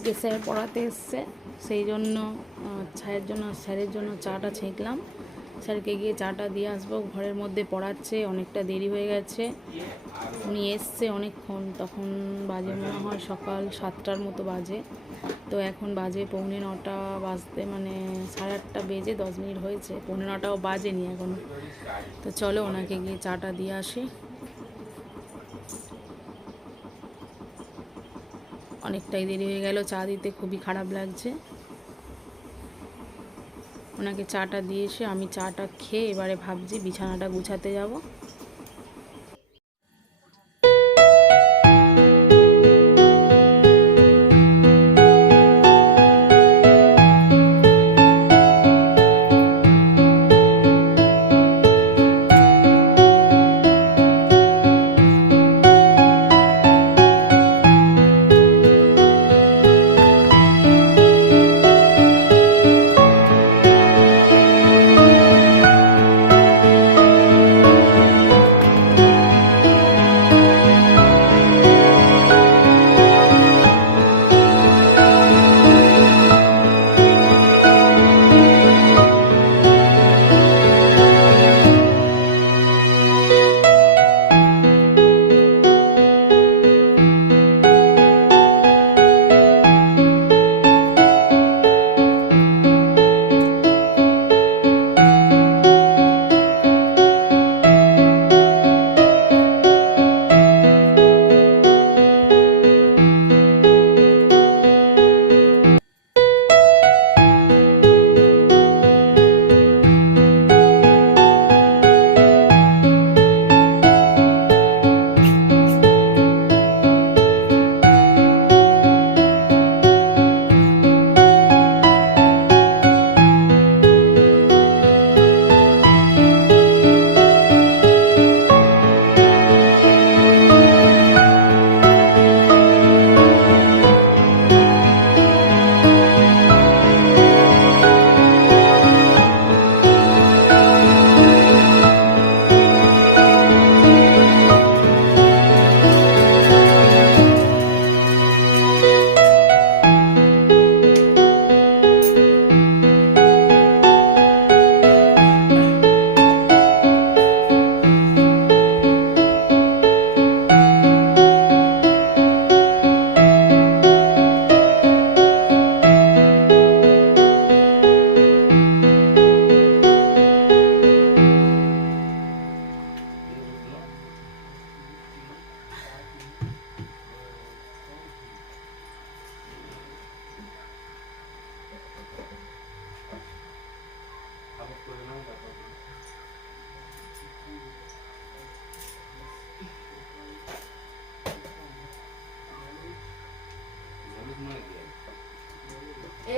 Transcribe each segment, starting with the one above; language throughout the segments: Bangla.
স্কুলকে স্যার পড়াতে এসছে, সেই জন্য স্যারের জন্য চাটা ছেঁকলাম। স্যারকে গিয়ে চাটা দিয়ে আসবো। ঘরের মধ্যে পড়াচ্ছে, অনেকটা দেরি হয়ে গেছে। উনি এসছে অনেকক্ষণ, তখন বাজে মনে হয় সকাল 7টার মতো বাজে। তো এখন বাজে 8:45 বাজতে, মানে 8:30 বেজে 10 মিনিট হয়েছে, 8:45টাও বাজেনি এখনো। তো চলো ওনাকে গিয়ে চাটা দিয়ে আসি। অনেকটাই দেরি হয়ে গেল, চা দিতে খুবই খারাপ লাগছে। ওনাকে চাটা দিয়ে এসে আমি চাটা খেয়ে এবারে ভাবছি বিছানাটা গুছাতে যাব।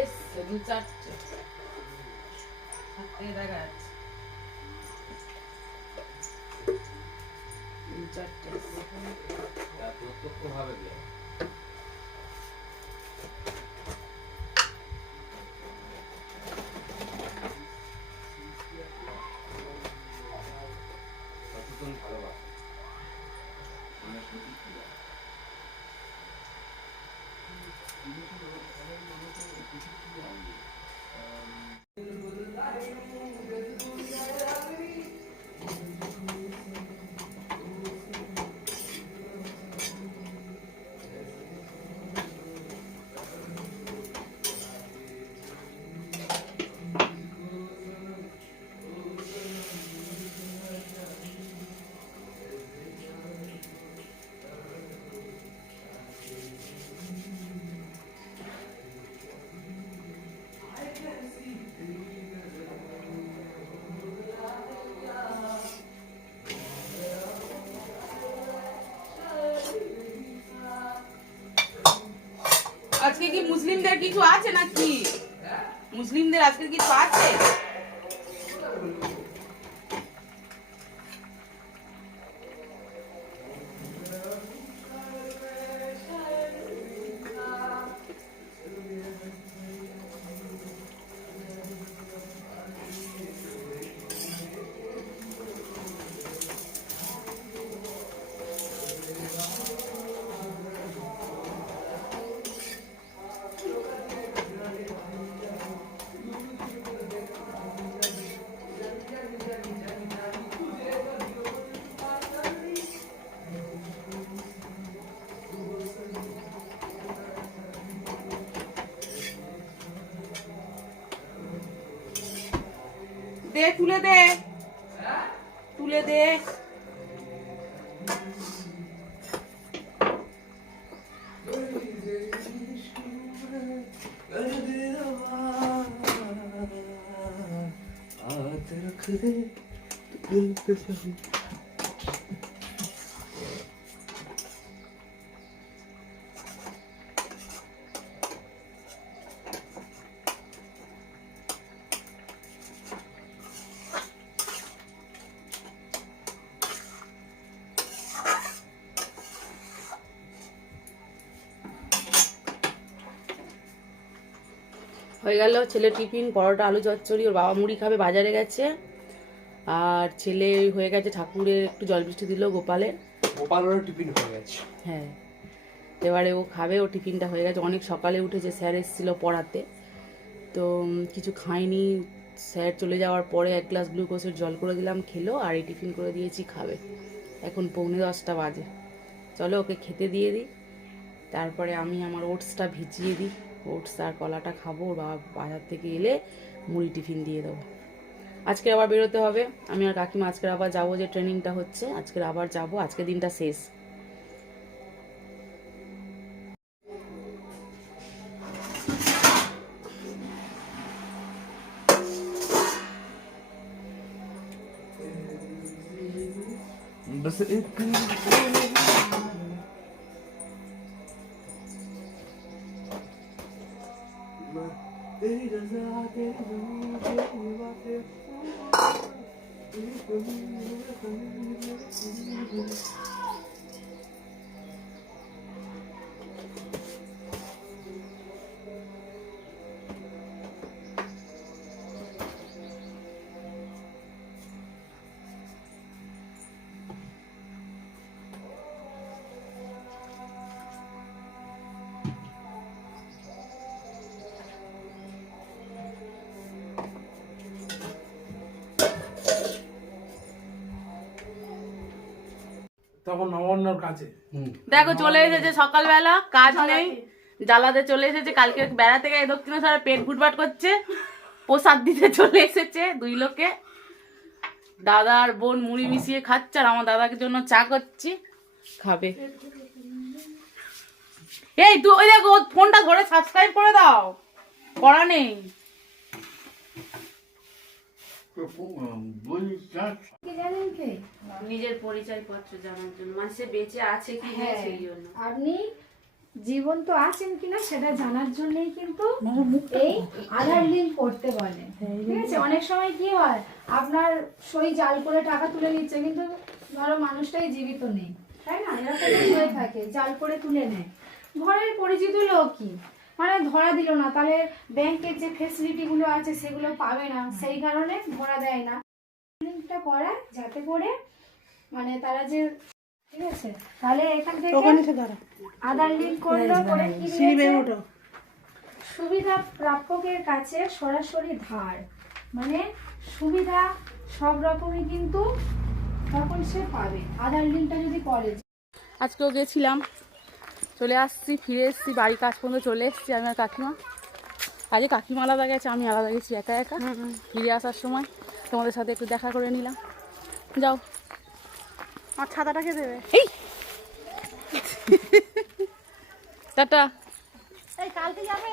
এসছে 2-4টে দেখা যাচ্ছে, 2-4টে প্রত্যক্ষ ভাবে দেয়। সচেতন ভালোবাসা আজকে কি মুসলিমদের কিছু আছে নাকি? মুসলিমদের আজকে কিছু আছে? দে তুলে দে, তুলে দে। হয়ে গেল ছেলে টিফিন, পরোটা আলু চচ্চড়ি। ওর বাবা মুড়ি খাবে, বাজারে গেছে। আর ছেলে হয়ে গেছে ঠাকুরের একটু জল বৃষ্টি দিল গোপালের টিফিন হয়ে গেছে। হ্যাঁ, এবারে ও খাবে, ও টিফিনটা হয়ে গেছে। অনেক সকালে উঠেছে, স্যার এসেছিল পড়াতে, তো কিছু খায়নি। স্যার চলে যাওয়ার পরে 1 গ্লাস গ্লুকোজের জল করে দিলাম, খেলো। আর এই টিফিন করে দিয়েছি, খাবে। এখন 9:45 বাজে। চলো ওকে খেতে দিয়ে দিই, তারপরে আমি আমার ওটসটা ভিজিয়ে দিই। ওটস আর কলাটা খাবো। ওর বাবা বাজার থেকে এলে মুড়ি টিফিন দিয়ে দেবো। আজকে আবার বেরোতে হবে, আমি আর কাকিমা আজকে আবার যাবো, যে ট্রেনিংটা হচ্ছে আজকে আবার যাবো। আজকে দিনটা শেষ। बस एक तेरी रज़ा तेरी नूर तेरी बातें तेरी তখন নবান্নর কাছে দেখো চলে এসেছে সকালবেলা, কাজ নেই, জ্বালাতে চলে এসেছে। কালকে বেড়াতে গিয়ে দক্ষিণেশ্বরে পেট ফুটবাট করছে, প্রসাদ দিতে চলে এসেছে 2 লোকে। দাদা আর বোন মুড়ি মিশিয়ে খাচ্ছে, আর আমার দাদাকে জন্য চা করছি, খাবে। এই তুই ওই দেখো ফোনটা ধরে সাবস্ক্রাইব করে দাও, করা নেই। নিজের পরিচয় পত্র জানার জন্য, মানে সে বেঁচে আছে কি না সেই জন্য। আপনি জীবন্ত আছেন কিনা সেটা জানার জন্যই কিন্তু এই আধার লিঙ্ক করতে বলে। ঠিক আছে, অনেক সময় কি হয় আপনার সই জাল করে টাকা তুলে নিচ্ছে, কিন্তু ধরো মানুষটাই জীবিত নেই, তাই না? এরকম হয়ে থাকে, জাল করে তুলে নেয়। ঘরের পরিচিত লোকই মানে ধরা দিল না, তাহলে ব্যাংকের যে ফেসিলিটি গুলো আছে সেগুলো পাবে না, সেই কারণে ধরা দেয় না। লিঙ্কটা করা যাতে করে মানে তারা যে, ঠিক আছে, তাহলে এখান থেকে আধার লিঙ্ক করলো, করে কি দিয়েছে? সুবিধা প্রাপকের কাছে সরাসরি ধার, মানে সুবিধা সব রকমই কিন্তু তখন সে পাবে আধার লিঙ্কটা যদি করে। আজকেও গেছিলাম, চলে আসছি, ফিরে এসছি, বাড়ি কাজ পর্যন্ত চলে এসছি। আমি আর কাকিমা, আজকে কাকিমা আলাদা গেছে, আমি আলাদা গেছি একা একা। ফিরে আসার সময় তোমাদের সাথে একটু দেখা করে নিলাম। যাও, আমার ছাতাটাকে দেবে। এই টাটা। এই কালকে যাবে।